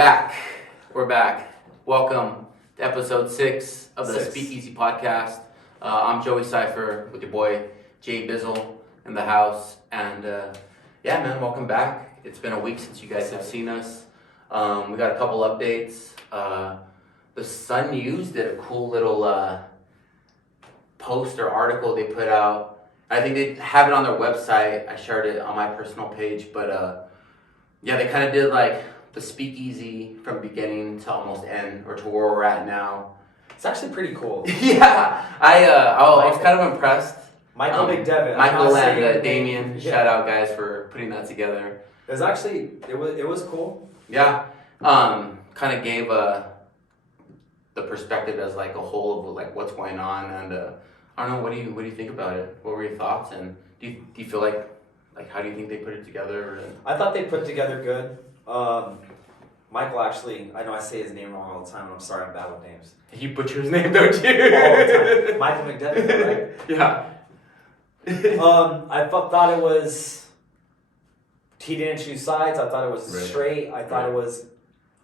back. We're back. Welcome to episode 6 of the Six. Speakeasy podcast. I'm Joey Sypher with your boy Jay Bizzle in the house. And yeah, man, welcome back. It's been a week since you guys have seen us. We got a couple updates. The Sun News did a cool little post or article they put out. I think they have it on their website. I shared it on my personal page, but yeah, they kind of did like the speakeasy from beginning to almost end, or to where we're at now. It's actually pretty cool. Yeah, I was kind of impressed. Michael McDevitt. Michael and Damien, shout out guys for putting that together. It was actually, it was cool. Yeah, kind of gave the perspective as like a whole of like what's going on, and I don't know, what do you think about it? What were your thoughts, and do you feel like how do you think they put it together? I thought they put it together good. Michael actually, I know I say his name wrong all the time, and I'm sorry, I'm bad with names. You butcher his name, don't you? All the time. Michael McDevitt, right? Yeah. I thought it was, he didn't choose sides. I thought it was straight. I thought it was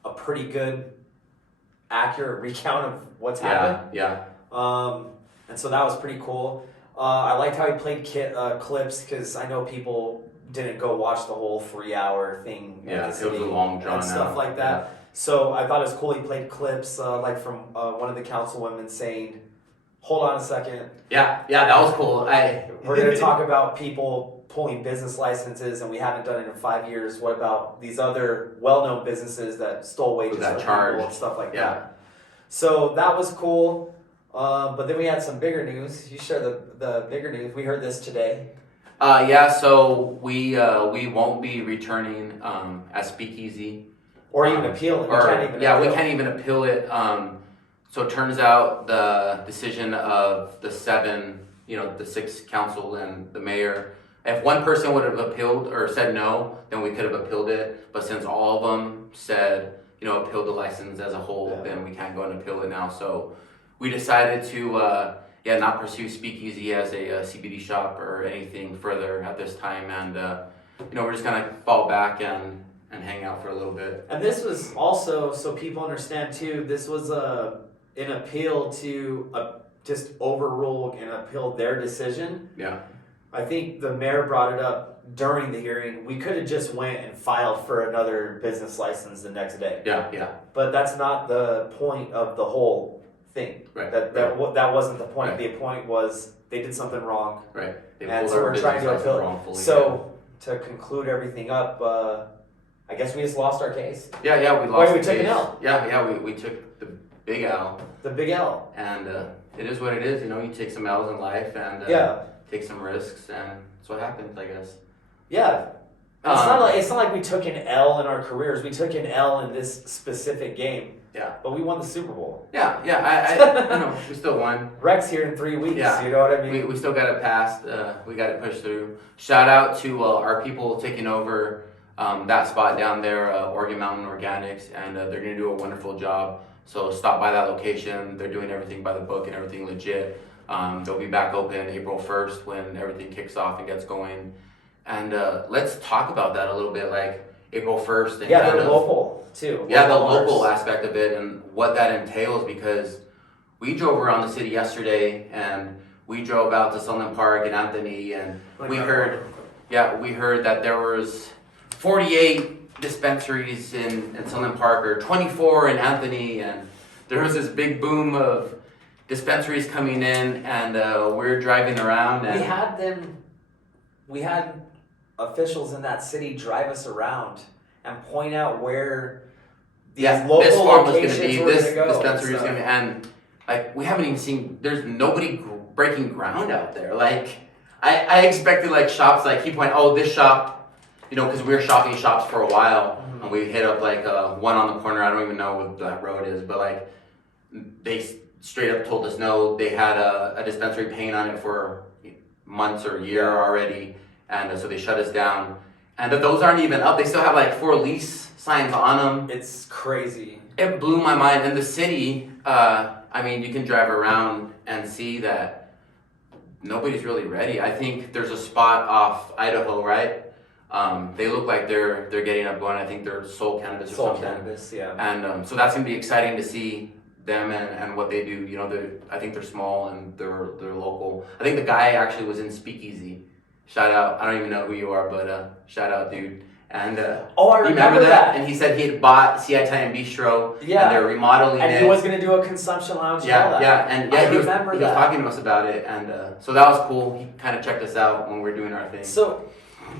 a pretty good, accurate recount of what's happened. Yeah. And so that was pretty cool. I liked how he played clips, because I know people didn't go watch the whole 3-hour thing. Yeah, it was a long drawn and stuff out. like that. Yeah. So I thought it was cool. He played clips like from one of the councilwomen saying, "Hold on a second. Yeah, that was cool. We're going to talk about people pulling business licenses, and we haven't done it in 5 years. What about these other well-known businesses that stole wages from people and stuff like that?" So that was cool. But then we had some bigger news. You share the bigger news. We heard this today. So we won't be returning as Speakeasy. Or even appeal it. We can't even appeal it. So it turns out the decision of the 6 council and the mayor, if one person would have appealed or said no, then we could have appealed it. But since all of them said, appealed the license as a whole, then we can't go and appeal it now. So we decided to not pursue Speakeasy as a CBD shop or anything further at this time, and we're just gonna fall back and hang out for a little bit. And this was also, so people understand too, this was an appeal to just overrule and appeal their decision. Yeah. I think the mayor brought it up during the hearing. We could have just went and filed for another business license the next day. Yeah. But that's not the point of the whole thing. Right. That wasn't the point. Right. The point was they did something wrong. Right. And so we're trying to appeal. So to conclude everything up, I guess we just lost our case. Yeah, we lost. We took an L. Yeah, we took the big L. The big L. And it is what it is. You take some L's in life and take some risks, and that's what happens, I guess. Yeah. It's not like we took an L in our careers. We took an L in this specific game. Yeah. But we won the Super Bowl. Yeah. I know. We still won. Rex here in 3 weeks. Yeah. You know what I mean? We still got it passed. We got it pushed through. Shout out to our people taking over that spot down there, Oregon Mountain Organics, and they're going to do a wonderful job. So stop by that location. They're doing everything by the book and everything legit. They'll be back open April 1st when everything kicks off and gets going. And let's talk about that a little bit, like April 1st. And they're local too. Yeah, the local aspect of it and what that entails, because we drove around the city yesterday and we drove out to Sunland Park and Anthony, and we heard that there was 48 dispensaries in Sunland Park, or 24 in Anthony, and there was this big boom of dispensaries coming in, and we're driving around. And we had officials in that city drive us around and point out where these local this farm was locations going to be, were this gonna go dispensary is going to be, and like we haven't even seen. There's nobody breaking ground out there. Like I expected like shops, like he pointed, this shop, because we were shopping shops for a while, and we hit up like one on the corner. I don't even know what that road is, but like they straight up told us no. They had a dispensary paying on it for months or a year already, and so they shut us down. And those aren't even up. They still have like 4 lease signs on them. It's crazy. It blew my mind. In the city, you can drive around and see that nobody's really ready. I think there's a spot off Idaho, right? They look like they're getting up going. I think they're Soul Cannabis or something. Cannabis, yeah. And so that's gonna be exciting to see them and what they do. You know, I think they're small and they're local. I think the guy actually was in Speakeasy. Shout out. I don't even know who you are, but shout out, dude. And I remember that. And he said he had bought CI Italian Bistro. Yeah. And they're remodeling it. And he was gonna do a consumption lounge. And all that. He was talking to us about it, and so that was cool. He kind of checked us out when we were doing our thing. So,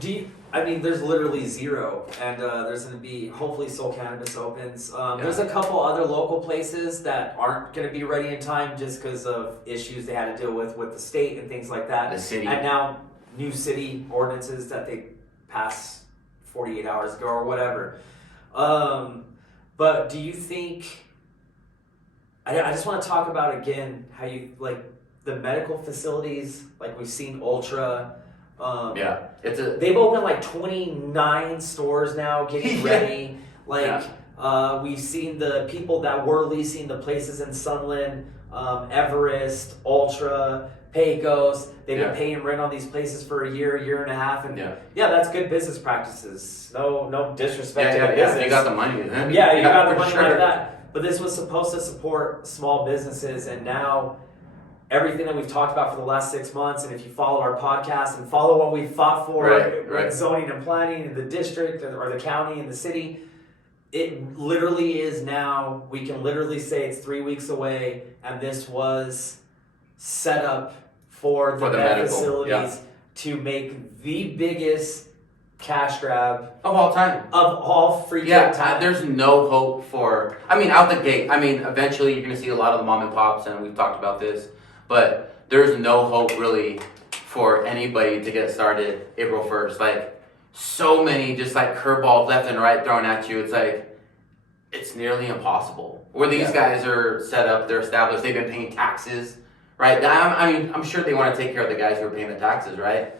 there's literally zero, and there's going to be, hopefully Soul Cannabis opens. There's a couple other local places that aren't going to be ready in time just because of issues they had to deal with the state and things like that. The city. And now new city ordinances that they passed 48 hours ago or whatever. But do you think, I just want to talk about again how you, like, the medical facilities, like we've seen Ultra. They've opened like 29 stores now, getting ready. We've seen the people that were leasing the places in Sunland, Everest, Ultra, Pecos. They've been paying rent on these places for a year and a half, and that's good business practices. No disrespect to business. You got the money, then. You got the money like that. But this was supposed to support small businesses, and now everything that we've talked about for the last 6 months, and if you follow our podcast and follow what we fought for with zoning and planning in the district or the county and the city, it literally is now, we can literally say it's 3 weeks away, and this was set up for the med facilities to make the biggest cash grab of all time. Of all freaking time. There's no hope for, out the gate. Eventually you're going to see a lot of the mom and pops, and we've talked about this. But there's no hope really for anybody to get started April 1st. Like, so many just like curveballs left and right thrown at you. It's like, it's nearly impossible. Where these guys are set up, they're established, they've been paying taxes, right? I'm sure they want to take care of the guys who are paying the taxes, right?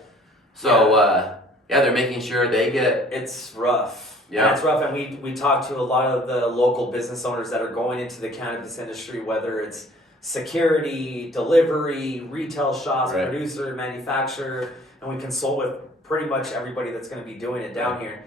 So, they're making sure they get... It's rough. Yeah. It's rough, and we talked to a lot of the local business owners that are going into the cannabis industry, whether it's security, delivery, retail shops, producer, manufacturer, and we consult with pretty much everybody that's going to be doing it down here.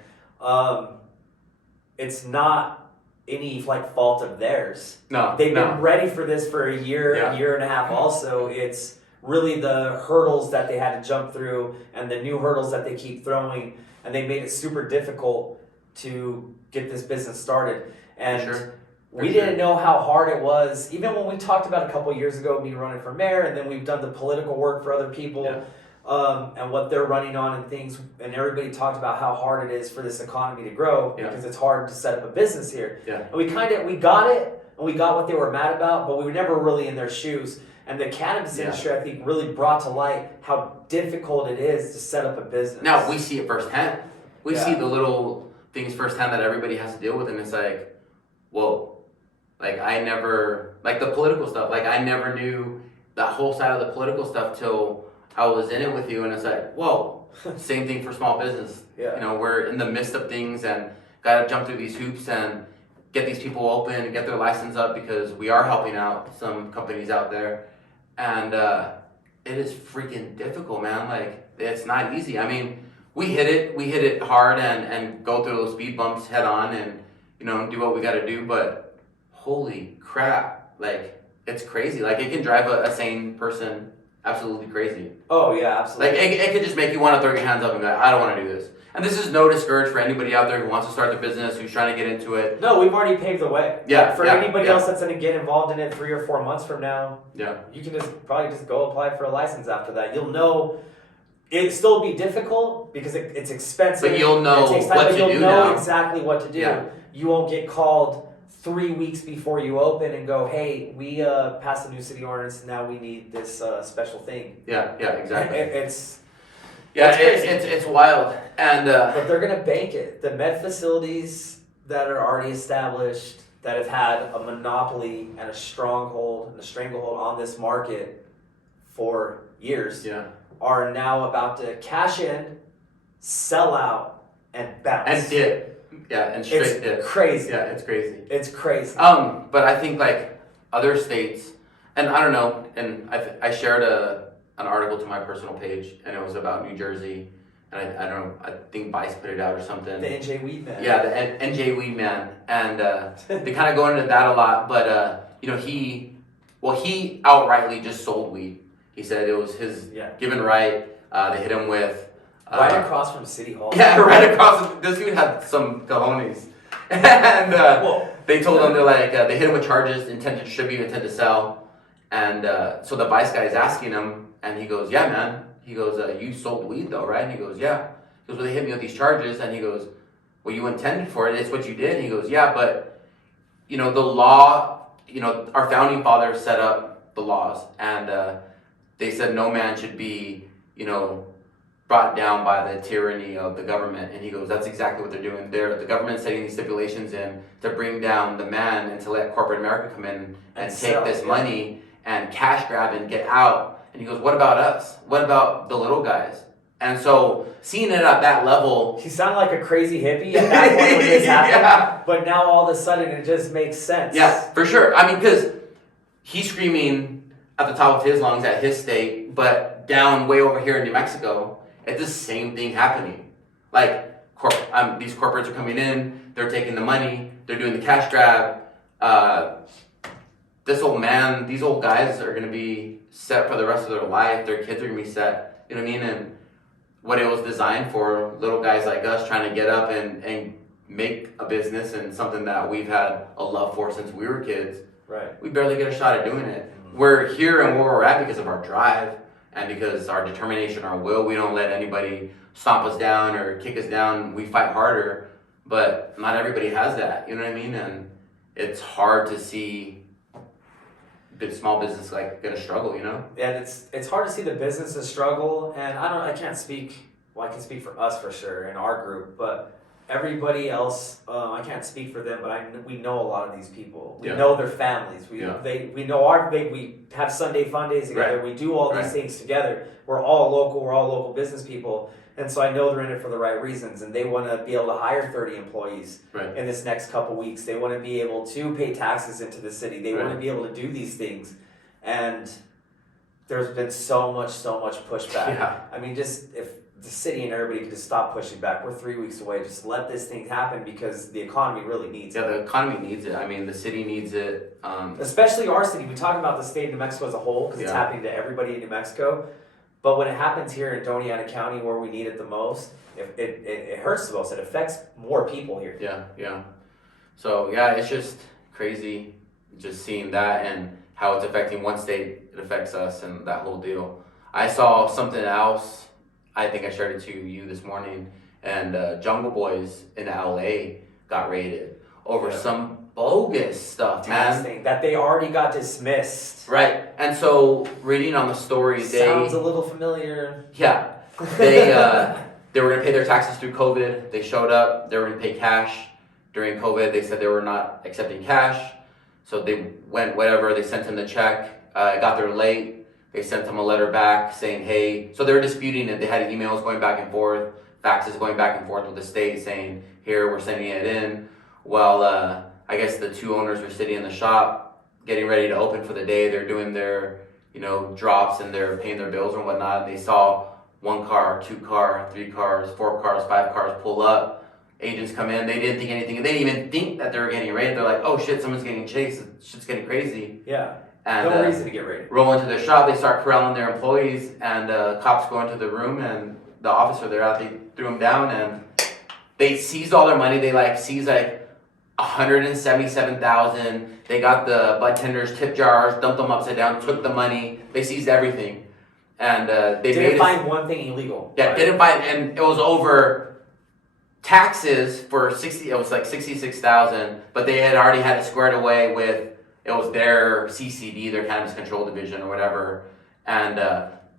It's not any fault of theirs. No, they've been ready for this for a year and a half. Also, it's really the hurdles that they had to jump through and the new hurdles that they keep throwing, and they made it super difficult to get this business started. And we didn't know how hard it was, even when we talked about a couple years ago, me running for mayor, and then we've done the political work for other people, and what they're running on and things, and everybody talked about how hard it is for this economy to grow, because it's hard to set up a business here. And we got it, and we got what they were mad about, but we were never really in their shoes. And the cannabis industry, I think, really brought to light how difficult it is to set up a business. Now, we see it firsthand. We see the little things firsthand that everybody has to deal with, and it's like, whoa. The political stuff, I never knew that whole side of the political stuff till I was in it with you, and it's like, whoa. Same thing for small business. We're in the midst of things and got to jump through these hoops and get these people open and get their license up, because we are helping out some companies out there. And it is freaking difficult, man. It's not easy. We hit it hard and go through those speed bumps head on and, do what we got to do, but holy crap, it's crazy. It can drive a sane person absolutely crazy. Oh, yeah, absolutely. It could just make you want to throw your hands up and go, I don't want to do this. And this is no discourage for anybody out there who wants to start their business, who's trying to get into it. No, we've already paved the way. For anybody else that's going to get involved in it 3 or 4 months from now, you can probably just go apply for a license after that. You'll know. It'll still be difficult because it's expensive. But you'll know what to do. You'll know exactly what to do. You won't get called 3 weeks before you open and go, hey, we passed a new city ordinance, and now we need this special thing. Yeah, exactly. It's wild. And but they're gonna bank it. The med facilities that are already established, that have had a monopoly and a stranglehold on this market for years, are now about to cash in, sell out, and bounce. And dip. And straight dip. Crazy. Yeah, it's crazy. It's crazy. But I think other states, and I don't know, and I shared an article to my personal page, and it was about New Jersey, and I don't know, I think Vice put it out or something. The NJ Weed Man. Yeah, the NJ Weed Man, and they kind of go into that a lot. But he outrightly just sold weed. He said it was his given right. They hit him with right across from City Hall. Yeah, right across. This dude had some cojones, and they told him they hit him with charges, intent to distribute, intent to sell, and so the Vice guy is asking him, and he goes, "Yeah, man." He goes, "You sold weed though, right?" And he goes, "Yeah." He goes, "Well, they hit me with these charges," and he goes, "Well, you intended for it. It's what you did." And he goes, "Yeah, but the law. Our founding fathers set up the laws, and they said no man should be, brought down by the tyranny of the government." And he goes, "That's exactly what they're doing. The government's setting these stipulations in to bring down the man and to let corporate America come in and take this money and cash grab and get out." And he goes, "What about us? What about the little guys?" And so seeing it at that level, he sounded like a crazy hippie at that point when this happened. But now all of a sudden it just makes sense. Yeah, for sure. I mean, because he's screaming at the top of his lungs at his state, but down way over here in New Mexico, it's the same thing happening. These corporates are coming in, they're taking the money, they're doing the cash grab. These old guys are going to be set for the rest of their life. Their kids are going to be set. You know what I mean? And what it was designed for, little guys like us trying to get up and make a business and something that we've had a love for since we were kids. Right. We barely get a shot at doing it. Mm-hmm. We're here and where we're at because of our drive and because our determination, our will. We don't let anybody stomp us down or kick us down. We fight harder, but not everybody has that. You know what I mean? And it's hard to see small business gonna struggle, Yeah, it's hard to see the businesses struggle, and I can't speak. Well, I can speak for us for sure in our group, but everybody else, I can't speak for them. But we know a lot of these people. We know their families. We know we have Sunday fun days together. Right. We do all these things together. We're all local business people. And so I know they're in it for the right reasons, and they want to be able to hire 30 employees in this next couple weeks. They want to be able to pay taxes into the city. They want to be able to do these things. And there's been so much pushback. Yeah. I mean, just if the city and everybody could just stop pushing back. We're 3 weeks away. Just let this thing happen because the economy really needs it. Yeah, the economy needs it. I mean, the city needs it. Especially our city. We talk about the state of New Mexico as a whole because it's happening to everybody in New Mexico. But when it happens here in Doñana County where we need it the most, it hurts the most. It affects more people here. Yeah. So, it's just crazy just seeing that and how it's affecting one state, it affects us and that whole deal. I saw something else, I think I shared it to you this morning, and Jungle Boys in LA got raided over some bogus stuff, man. That they already got dismissed. Right. And so reading on the story, sounds a little familiar. Yeah. They were gonna pay their taxes through COVID. They showed up, they were gonna pay cash during COVID. They said they were not accepting cash. So they went whatever, they sent him the check. It got there late. They sent him a letter back saying, hey, so they were disputing it. They had emails going back and forth, faxes going back and forth with the state saying, here, we're sending it in. Well, I guess the two owners were sitting in the shop getting ready to open for the day. They're doing their, drops and they're paying their bills and whatnot. They saw 1 car, 2 car, 3 cars, 4 cars, 5 cars pull up. Agents come in. They didn't think anything. They didn't even think that they were getting raided. They're like, oh shit, someone's getting chased. Shit's getting crazy. Yeah. And, no reason to get raided. Roll into their shop. They start corralling their employees, and cops go into the room, and the officer there out, they threw them down, and they seized all their money. They seized $177,000. They got the bud tenders, tip jars, dumped them upside down, took the money. They seized everything, and they didn't find one thing illegal. Yeah, right. Didn't find, and it was over taxes for it was like $66,000, but they had already had it squared away with, it was their CCD, their Cannabis Control Division or whatever, and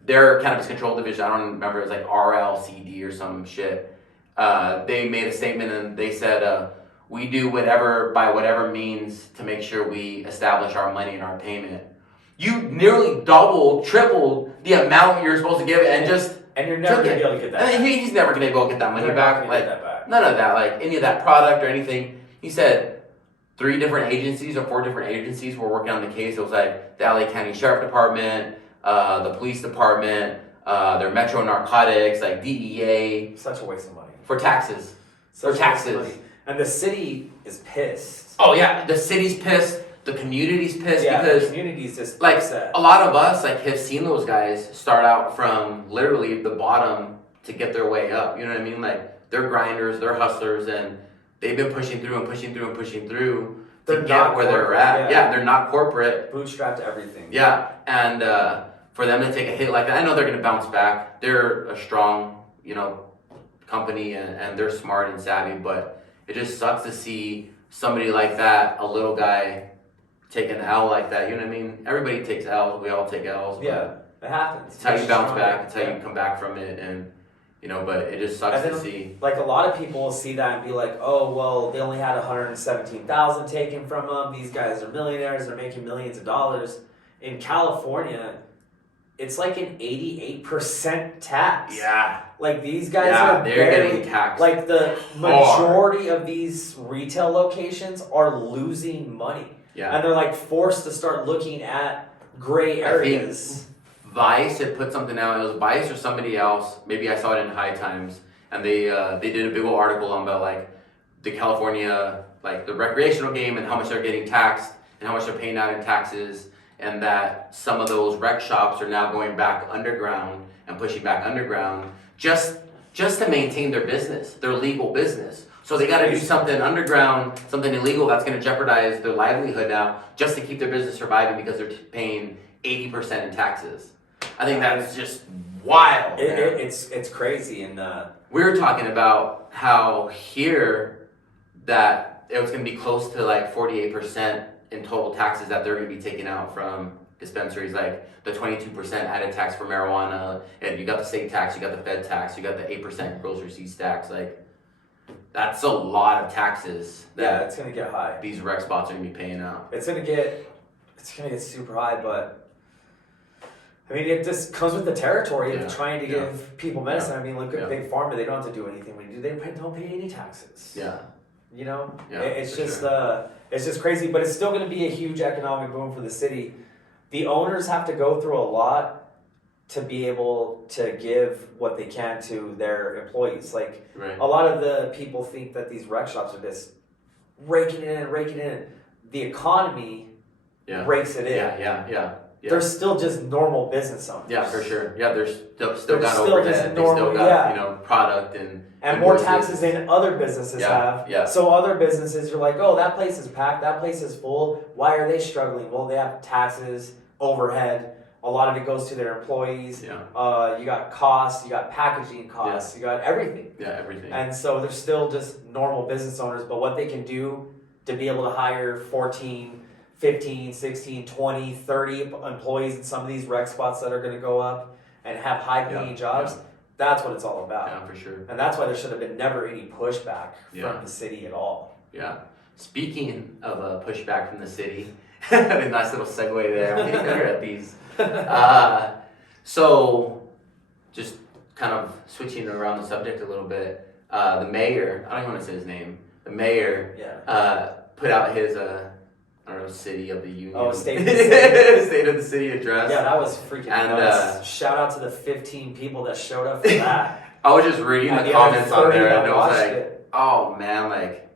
their Cannabis Control Division, I don't remember, it was like RLCD or some shit. They made a statement and they said, we do by whatever means to make sure we establish our money and our payment. You nearly doubled, tripled the amount you're supposed to give and you're never going to be able to get that back. He's never going to go get that money back. None of that, any of that product or anything. He said 3 different agencies or 4 different agencies were working on the case. It was like the LA County Sheriff Department, the police department, their metro narcotics, like DEA. Such a waste of money. For taxes. Such for taxes. And the city is pissed. Oh yeah, the city's pissed. The community's pissed because the community's just like upset. A lot of us like have seen those guys start out from literally the bottom to get their way up. You know what I mean? Like they're grinders, they're hustlers, and they've been pushing through and pushing through and pushing through to get where they're at. Yeah, they're not corporate. Bootstrapped everything. Yeah, and for them to take a hit like that, I know they're going to bounce back. They're a strong, company, and they're smart and savvy, but it just sucks to see somebody like that, a little guy, take an L like that. You know what I mean? Everybody takes L's. We all take L's. Yeah, it happens. It's how you bounce back. It's how you come back from it, and but it just sucks to see. Like a lot of people will see that and be like, "Oh, well, they only had 117,000 taken from them. These guys are millionaires. They're making millions of dollars." In California, it's like an 88% tax. Yeah. Like these guys are getting taxed. Like the majority of these retail locations are losing money. Yeah. And they're like forced to start looking at gray areas. Vice had put something out. It was Vice or somebody else. Maybe I saw it in High Times, and they did a big old article on about like the California, like the recreational game and how much they're getting taxed and how much they're paying out in taxes, and that some of those rec shops are now going back underground and pushing back underground just to maintain their business, their legal business. So they got to do something underground, something illegal that's going to jeopardize their livelihood now, just to keep their business surviving because they're paying 80% in taxes. I think that's just wild. It's crazy, and we were talking about how here that it was going to be close to like 48% in total taxes that they're going to be taking out from dispensaries, like the 22% added tax for marijuana, and you got the state tax, you got the Fed tax, you got the 8% gross receipts tax, like. That's a lot of taxes. It's gonna get high. These rec spots are gonna be paying out. It's gonna get super high, but I mean, it just comes with the territory of trying to give people medicine. I mean, look at Big Pharma; they don't have to do anything. When you do, they don't pay any taxes. Yeah. It's just crazy, but it's still gonna be a huge economic boom for the city. The owners have to go through a lot to be able to give what they can to their employees. Like, a lot of the people think that these rec shops are just raking it in. The economy rakes it in. Yeah. They're still just normal business owners. Yeah, for sure. Yeah, they're still got still overhead. just They still normal, got, product and more taxes than other businesses have. Yeah. So other businesses, you're like, oh, that place is packed, that place is full. Why are they struggling? Well, they have taxes, overhead. A lot of it goes to their employees. Yeah. You got costs, you got packaging costs, you got everything. Yeah, everything. And so they're still just normal business owners, but what they can do to be able to hire 14, 15, 16, 20, 30 employees in some of these rec spots that are going to go up and have high paying jobs, that's what it's all about. Yeah, for sure. And that's why there should have been never any pushback from the city at all. Yeah. Speaking of a pushback from the city, a nice little segue there. We're at these. So, just kind of switching around the subject a little bit, the mayor, I don't even want to say his name, the mayor put out his, City of the Union. Oh, State of the City. State of the City address. Yeah, that was freaking nuts. Shout out to the 15 people that showed up for that. I was just reading the comments on there, and it was like, oh man, like,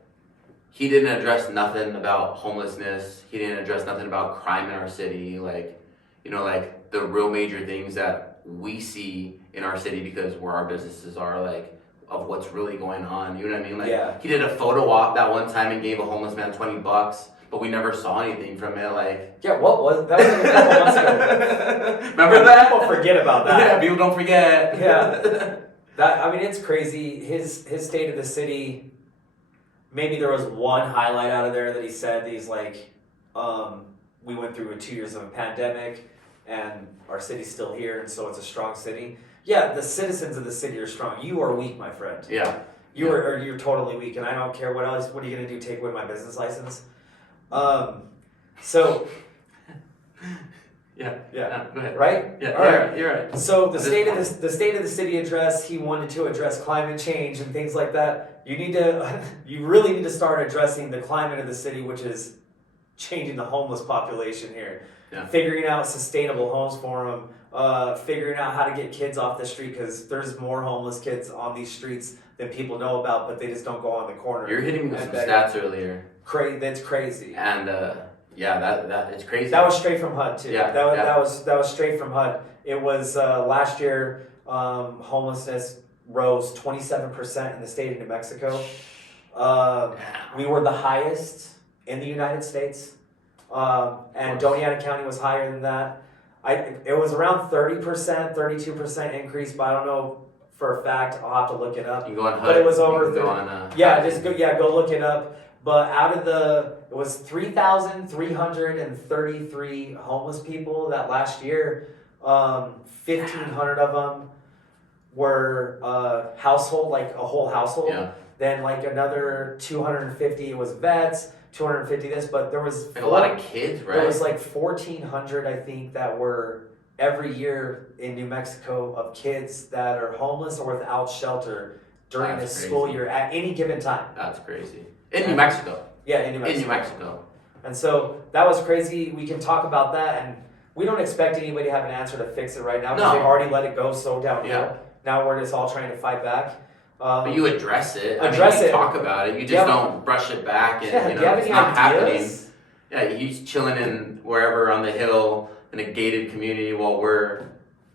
he didn't address nothing about homelessness. He didn't address nothing about crime in our city. Like, like the real major things that we see in our city because where our businesses are, like, of what's really going on. You know what I mean? Like, he did a photo op that one time and gave a homeless man $20, but we never saw anything from it. Like, what was that? Was like a couple months ago. Remember that? People forget about that. Yeah, people don't forget. Yeah, it's crazy. His State of the City. Maybe there was one highlight out of there that he said. He's like, we went through 2 years of a pandemic, and our city's still here, and so it's a strong city. Yeah, the citizens of the city are strong. You are weak, my friend. Yeah. You're totally weak, and I don't care what else. What are you gonna do? Take away my business license? So. Yeah. Go ahead. Right? Yeah. All right. You're right. So the state of the city address, he wanted to address climate change and things like that. You really need to start addressing the climate of the city, which is changing the homeless population here. Yeah. Figuring out sustainable homes for them, figuring out how to get kids off the street because there's more homeless kids on these streets than people know about, but they just don't go on the corner. You're hitting me with some stats earlier. That's crazy. And that it's crazy. That was straight from HUD too. Yeah, that was straight from HUD. It was last year. Homelessness rose 27% in the state of New Mexico. We were the highest in the United States, and Doñana County was higher than that. It was around 30%, 32% increase, but I don't know for a fact. I'll have to look it up. You can go on HUD. But it was over. Go look it up. But it was 3,333 homeless people that last year. 1,500 of them were household, like a whole household. Yeah. Then like another 250 was vets. 250 this, but there was a lot of kids, right? There was like 1,400, I think, that were every year in New Mexico of kids that are homeless or without shelter during the school year at any given time. That's crazy. In New Mexico. Yeah, in New Mexico. In New Mexico. And so that was crazy. We can talk about that, and we don't expect anybody to have an answer to fix it right now because they've already let it go so downhill. Yeah. Now we're just all trying to fight back. But you address it. You talk about it. You just don't brush it back, and it's not happening. Yeah, he's chilling in wherever on the hill in a gated community while we're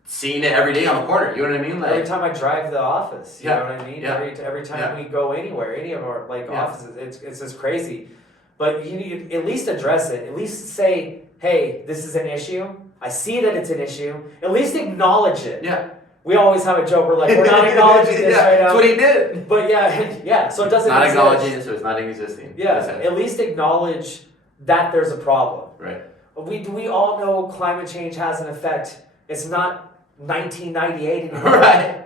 seeing it every day on the corner. You know what I mean? Like, every time I drive the office, you know what I mean? Yeah. Every time we go anywhere, any of our offices, it's just crazy. But you need to at least address it. At least say, hey, this is an issue. I see that it's an issue. At least acknowledge it. Yeah. We always have a joke. We're like, we're not acknowledging this right now. That's what he did. But yeah. So it doesn't. Not acknowledging it, so it's not existing. Yeah. At least acknowledge that there's a problem. Right. We all know climate change has an effect. It's not 1998 anymore. Right.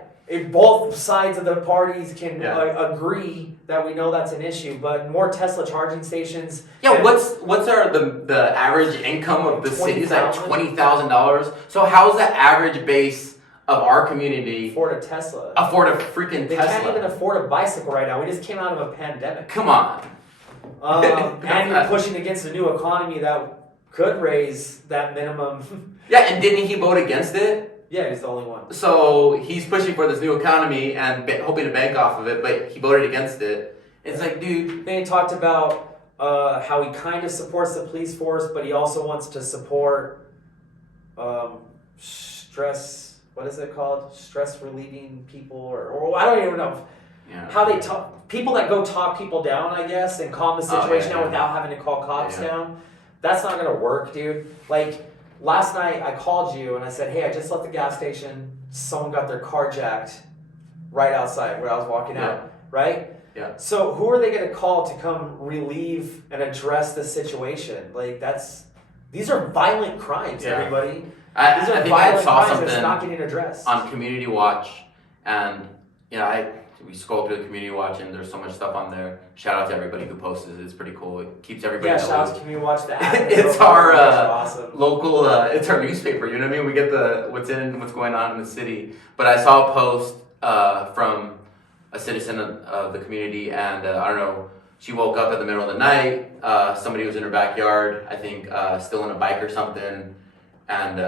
Both sides of the parties can agree that we know that's an issue, but more Tesla charging stations. Yeah, what's the average income of the city is like $20,000. So how's the average base of our community afford a Tesla? Afford a freaking They Tesla. can't even afford a bicycle right now. We just came out of a pandemic. Come on. And you're pushing against a new economy that could raise that minimum. Yeah, and didn't he vote against it? Yeah, he's the only one. So he's pushing for this new economy and hoping to bank off of it, but he voted against it. It's like, dude. They talked about how he kind of supports the police force, but he also wants to support stress. What is it called? Stress relieving people, or I don't even know how they talk. People that go talk people down, I guess, and calm the situation down without having to call cops down. That's not gonna work, dude. Like. Last night I called you and I said, hey, I just left the gas station. Someone got their car jacked right outside where I was walking out, right? Yeah. So who are they going to call to come relieve and address the situation? Like these are violent crimes, everybody. These are violent crimes that's not getting addressed. On Community Watch, and we scroll through the Community Watch and there's so much stuff on there. Shout out to everybody who posts it. It's pretty cool. It keeps everybody. Yeah, shout out to Community Watch. It's our awesome. local. It's our newspaper. You know what I mean? We get what's going on in the city. But I saw a post from a citizen of the community, and I don't know. She woke up in the middle of the night. Somebody was in her backyard. I think still on a bike or something, and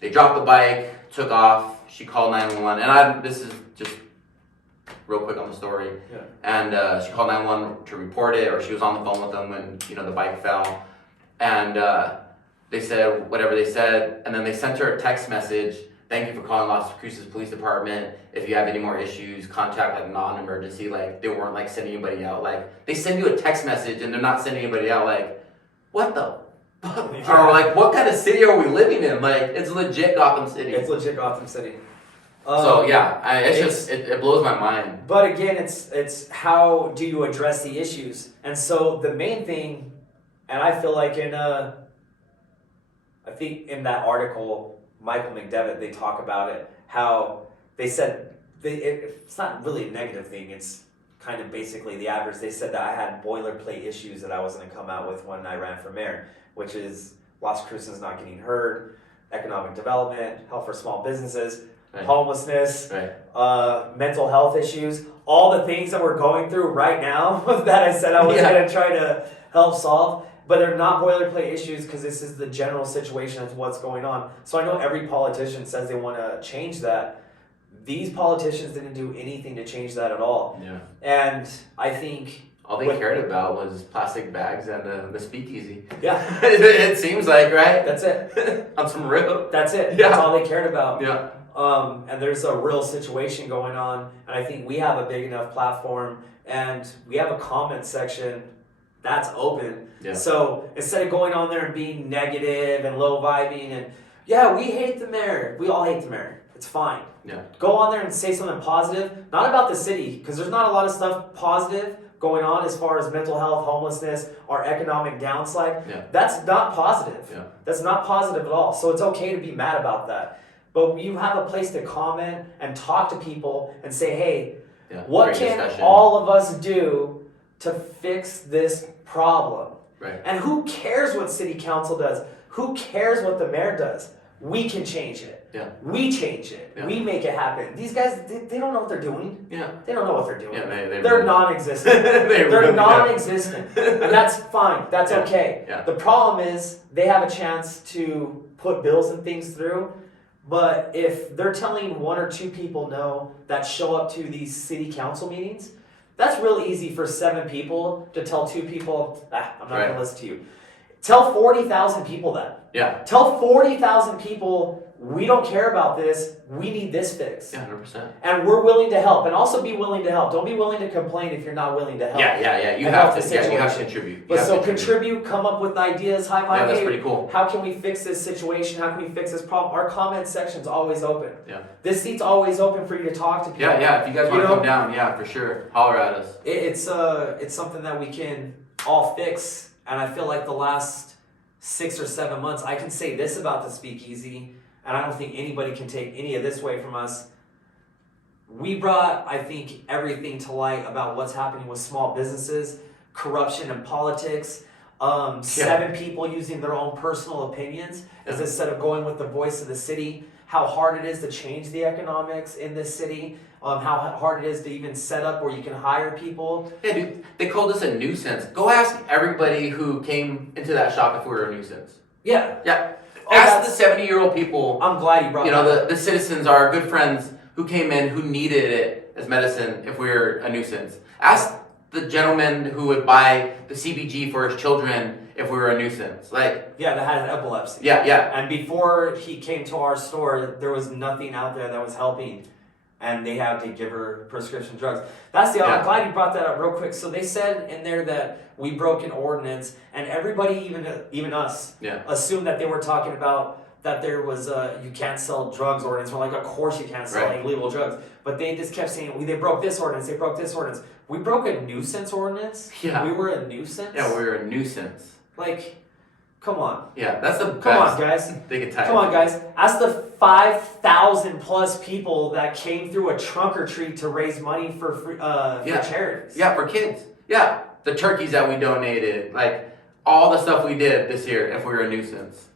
they dropped the bike, took off. She called 911, and this is just. Real quick on the story, and she called 911 to report it, or she was on the phone with them when the bike fell, and they said whatever they said, and then they sent her a text message. Thank you for calling Las Cruces Police Department. If you have any more issues, contact non-emergency. They weren't sending anybody out. They send you a text message and they're not sending anybody out. What the? Or what kind of city are we living in? It's legit Gotham City. It's legit Gotham City. It blows my mind. But again, it's how do you address the issues? And so the main thing, and I feel like in that article, Michael McDevitt, they talk about it, how they said it's not really a negative thing. It's kind of basically the average. They said that I had boilerplate issues that I was going to come out with when I ran for mayor, which is Las Cruces not getting heard, economic development, help for small businesses. Right. Homelessness, mental health issues, all the things that we're going through right now that I said I was going to try to help solve. But they're not boilerplate issues because this is the general situation of what's going on. So I know every politician says they want to change that. These politicians didn't do anything to change that at all. Yeah. And I think all they cared about was plastic bags and the speakeasy. Yeah. It seems like, right? That's it. On some real. That's it. Yeah. That's all they cared about. Yeah. And there's a real situation going on, and I think we have a big enough platform, and we have a comment section that's open. Yeah. So instead of going on there and being negative and low vibing and yeah, we hate the mayor. We all hate the mayor. It's fine. Yeah. Go on there and say something positive, not about the city, because there's not a lot of stuff positive going on as far as mental health, homelessness, our economic downslide. Yeah. That's not positive. Yeah. That's not positive at all. So it's okay to be mad about that. But you have a place to comment and talk to people and say, hey, what Great can discussion. all of us do to fix this problem? Right. And who cares what city council does? Who cares what the mayor does? We can change it. Yeah. We change it. Yeah. We make it happen. These guys, they don't know what they're doing. Yeah. They don't know what they're doing. Yeah, they're really non-existent. They're really non-existent. And that's fine. That's Yeah. okay. Yeah. The problem is they have a chance to put bills and things through. But if they're telling one or two people no that show up to these city council meetings, that's real easy for 7 people to tell 2 people, I'm not Right. going to listen to you. Tell 40,000 people that. Yeah. Tell 40,000 people, we don't care about this, we need this fixed. Yeah, 100%. And we're willing to help, and also be willing to help. Don't be willing to complain if you're not willing to help. Yeah. You And have help to. the Yeah, you have to situation. contribute. But so contribute, come up with ideas, high vibe. Yeah, that's Hey, pretty cool. how can we fix this situation? How can we fix this problem? Our comment section's always open. Yeah. This seat's always open for you to talk to people. Yeah. If you guys want to know, come down, yeah, for sure. Holler at us. It's something that we can all fix, and I feel like the last 6 or 7 months, I can say this about the speakeasy, and I don't think anybody can take any of this away from us. We brought, I think, everything to light about what's happening with small businesses, corruption in politics, 7 people using their own personal opinions as instead of going with the voice of the city, how hard it is to change the economics in this city, how hard it is to even set up where you can hire people. Yeah, dude, they called us a nuisance. Go ask everybody who came into that shop if we were a nuisance. Yeah. Yeah. Oh, Ask the 70-year-old people. I'm glad you brought that up. The citizens, our good friends who came in, who needed it as medicine if we were a nuisance. Ask the gentleman who would buy the CBG for his children if we were a nuisance. Like, Yeah, that had epilepsy. yeah. And before he came to our store, there was nothing out there that was helping. And they had to give her prescription drugs. I'm glad you brought that up real quick. So they said in there that we broke an ordinance, and everybody, even us, assumed that they were talking about that there was you can't sell drugs ordinance. We're like, of course you can't sell illegal drugs. But they just kept saying, they broke this ordinance, they broke this ordinance. We broke a nuisance ordinance? Yeah. We were a nuisance? Yeah, we were a nuisance. Like, come on. Yeah, that's the best. Come on, guys. They get tired. Come on, guys. Ask the 5,000 plus people that came through a trunk or treat to raise money for charities. Yeah, for kids. Yeah, the turkeys that we donated, like all the stuff we did this year. If we were a nuisance,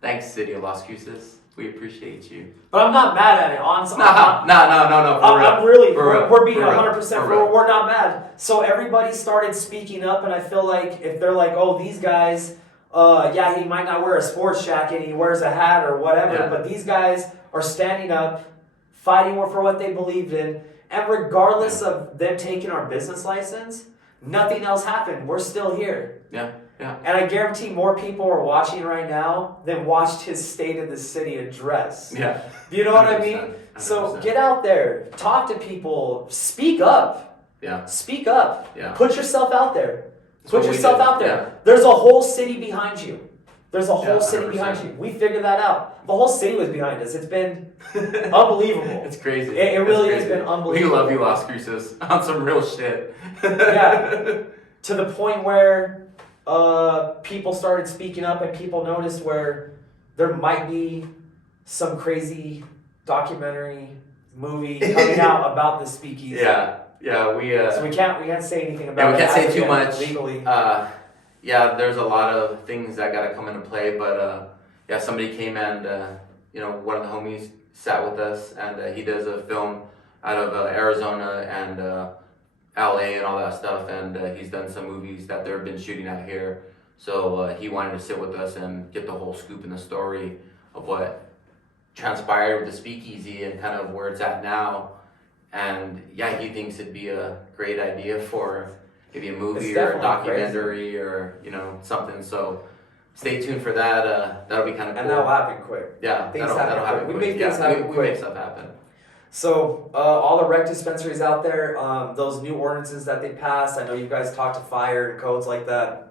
thanks, City of Las Cruces. We appreciate you. But I'm not mad at it. Honestly, No. I'm really. We're being 100%. We're not mad. So everybody started speaking up, and I feel like if they're like, oh, these guys. He might not wear a sports jacket, he wears a hat or whatever, but these guys are standing up, fighting for what they believed in, and regardless of them taking our business license, nothing else happened. We're still here. Yeah. And I guarantee more people are watching right now than watched his State of the City address. Yeah. You know what I 100%, mean? 100%. So get out there, talk to people, speak up. Yeah. Speak up. Yeah. Put yourself out there. Put what we yourself did, out there. yeah. There's a whole city behind you. There's a whole city 100%. behind you. We figured that out. The whole city was behind us. It's been unbelievable. It's crazy. It really It's has crazy. been unbelievable. We love you, Las Cruces, on some real shit. Yeah. To the point where people started speaking up and people noticed where there might be some crazy documentary movie coming out about the speakeasy. Yeah, we. So we can't say anything about it. We can't say as too yet, much. legally. There's a lot of things that got to come into play, but somebody came and one of the homies sat with us, and he does a film out of Arizona and LA and all that stuff, and he's done some movies that they've been shooting out here. So he wanted to sit with us and get the whole scoop in the story of what transpired with the speakeasy and kind of where it's at now. And yeah, he thinks it'd be a great idea for maybe a movie or a documentary or, you know, something. So stay tuned for that. That'll be kind of cool. And that'll happen quick. Yeah, that'll happen quick. We make things happen quick. We make stuff happen. So all the rec dispensaries out there, those new ordinances that they passed, I know you guys talked to fire and codes like that.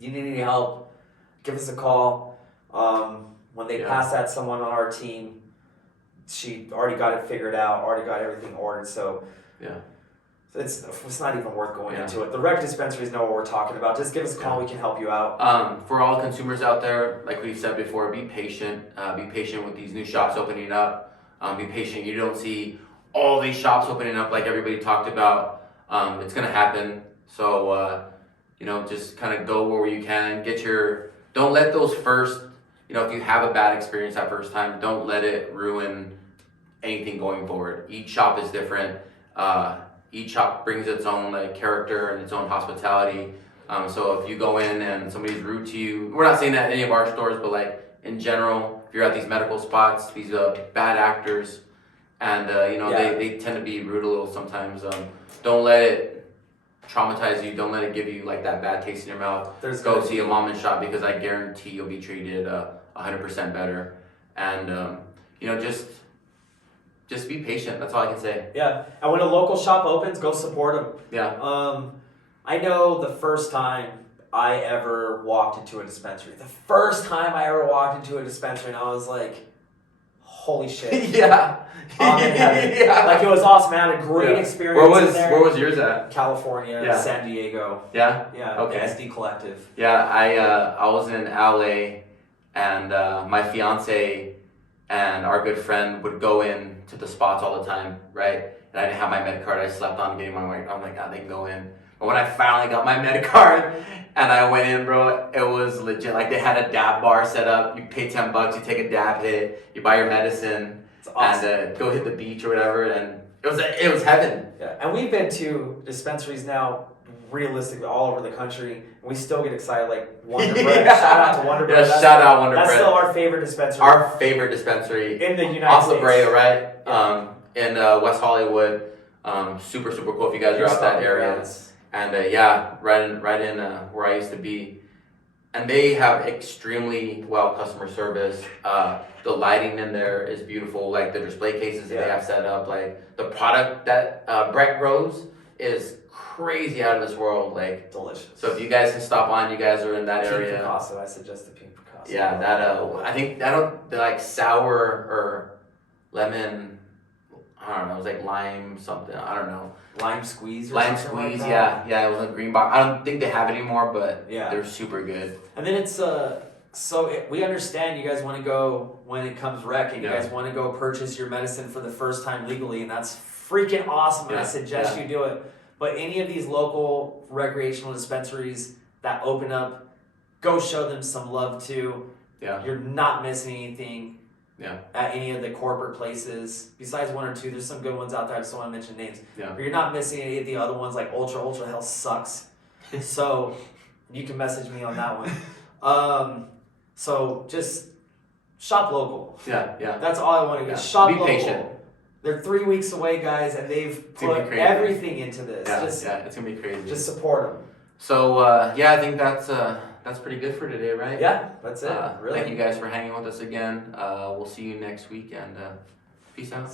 You need any help, give us a call. When they pass that, someone on our team, she already got it figured out, already got everything ordered, so it's not even worth going into it. The rec dispensaries know what we're talking about. Just give us a call, we can help you out. For all consumers out there, like we've said before, be patient. Be patient with these new shops opening up. Be patient. You don't see all these shops opening up like everybody talked about. It's gonna happen. So you know, just kind of go where you can. Don't let those first, you know, if you have a bad experience that first time, don't let it ruin anything going forward. Each shop is different. Each shop brings its own character and its own hospitality. So if you go in and somebody's rude to you, we're not saying that in any of our stores, but like in general, if you're at these medical spots, these bad actors, and you know, they tend to be rude a little sometimes. Don't let it traumatize you. Don't let it give you like that bad taste in your mouth. Go see a mom and shop, because I guarantee you'll be treated 100% better. And you know, just be patient. That's all I can say. Yeah, and when a local shop opens, go support them. Yeah. I know the first time I ever walked into a dispensary. And I was like, holy shit. Yeah. I'm in heaven. Yeah. Like, it was awesome. I had a great experience Where was yours at? California, San Diego. Yeah? Yeah, Okay. SD Collective. Yeah, I was in LA, and my fiance and our good friend would go in to the spots all the time, right? And I didn't have my med card. I slept on getting my way. I'm like, God, they can go in. But when I finally got my med card and I went in, bro, it was legit. Like, they had a dab bar set up. You pay $10, you take a dab hit, you buy your medicine, awesome. And go hit the beach or whatever. And it was heaven. Yeah, and we've been to dispensaries now, realistically, all over the country, and we still get excited. Like Wonder Bread. Shout out to Wonder Bread. Yeah, shout out Wonder Bread. That's still our favorite dispensary. Our favorite dispensary in the United off States. La Brea, right? Yeah. In West Hollywood. Super cool if you guys are out that area. And right in where I used to be. And they have extremely well customer service. The lighting in there is beautiful. Like the display cases that they have set up. Like the product that Brett grows is crazy out of this world. Like delicious. So if you guys can stop on, you guys are in that area. Picasso, I suggest the Pink Picasso. Yeah, I think they're like sour or lemon. I don't know. It was like lime something. I don't know. Lime squeeze. Lime squeeze. Like yeah. It was a green box. I don't think they have it anymore, but they're super good. And then it's we understand you guys want to go when it comes rec, and you guys want to go purchase your medicine for the first time legally, and that's freaking awesome. And I suggest you do it. But any of these local recreational dispensaries that open up, go show them some love too. Yeah. You're not missing anything. Yeah. At any of the corporate places, besides one or two, there's some good ones out there. I just don't want to mention names. Yeah. But you're not missing any of the other ones, like Ultra Health sucks. So you can message me on that one. So just shop local. Yeah. That's all I want to do. Shop local. Be patient. They're 3 weeks away, guys, and they've put everything into this. Yeah, it's gonna be crazy. Just support them. So I think that's pretty good for today, right? Yeah, that's it. Really. Thank you guys for hanging with us again. We'll see you next week, and peace out.